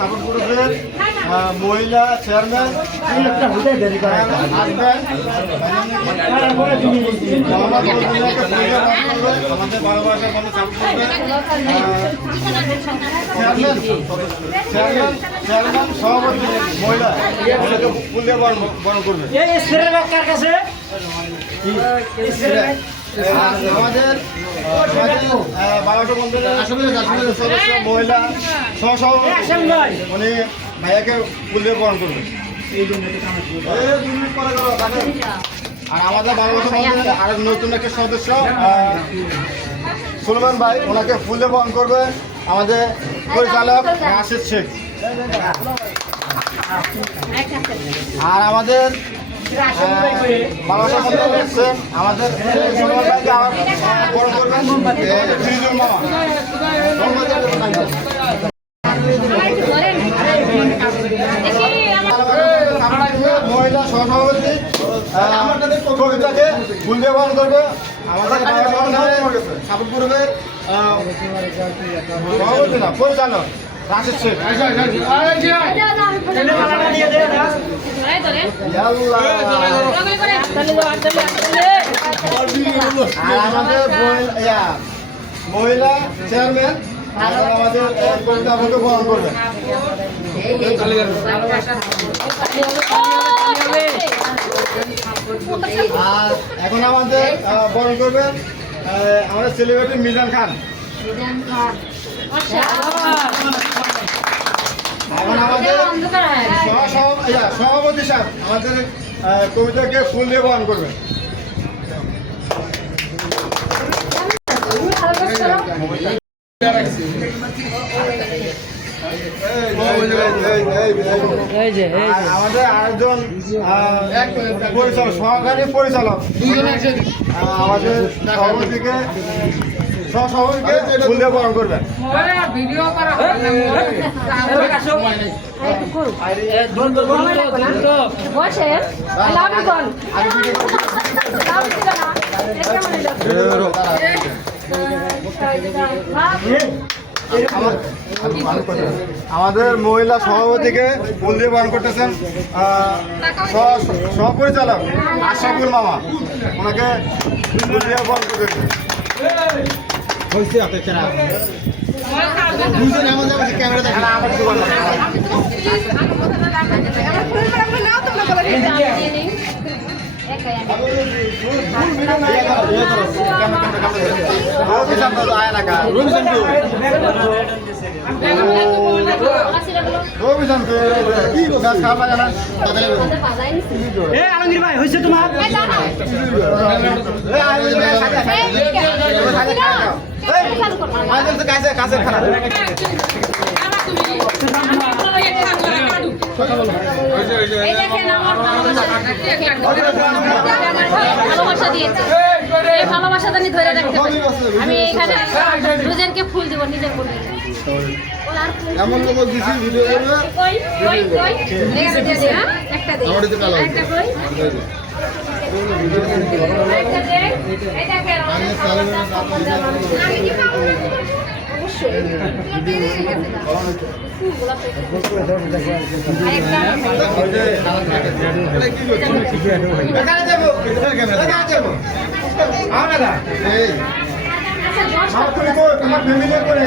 Support করেছেন মহিলা chairman আমাদের ভালোবাসার মানুষ সাপোর্ট চেয়ারম্যান সভাপতি মহিলা ফুল দিয়ে বরণ করবে। আমাদের 12টা বন্ধুদের সদস্য মহিলা সহসভাপতি উনি ভাইয়াকে ফুল দিয়ে বরণ করবে। আর আমাদের 12টা বন্ধুদের আরেক নতুন একটা সদস্য সুলেমান ভাই, ওনাকে ফুল দিয়ে বরণ করবে আমাদের পরিচালক রাশেদ শেখ। আর আমাদের আমাদের সুলেমান ভাইকে বরণ করবেন ফিরুজুল মামা। মহিলা সহসভাপতি কবিতাকে ফুল দিয়ে বরণ করবে আমাদের সাপোর্ট করবে সভাপতি না পরিচালক রাশেদ শেখ। আর আমাদের মহিলা চেয়ারম্যান আমাদের কবিতাকে বরণ করবেন। আর এখন আমাদের বরণ করবেন আমাদের সেলিব্রিটি মিজান খান। এখন আমাদের সভাপতি সাহেব আমাদের কবিতাকে ফুল দিয়ে বরণ করবেন। আমাদের আরেকজন পরিচালক সহকারী পরিচালক আমাদের সভাপতিকে সহসভাপতিকে ফুল দিয়ে বরণ করবেন। আমাদের মহিলা সভাপতিকে ফুল দিয়ে বরণ করতেছেন সহপরিচালক আশরাফুল মামা, ওনাকে ফুল দিয়ে বরণ করতেছেন। আলমগীর ভাই হয়েছে তোমার ভালোবাসা দিয়েছে, এই ভালোবাসাটা আমি ধরে রাখতে পারি। আমি এখানে দুজনকে ফুল দিব নিজের বলে। এমন লোক দিছি ভিডিও করবে একটা দে একটা কই তোমার ফ্যামিলি করে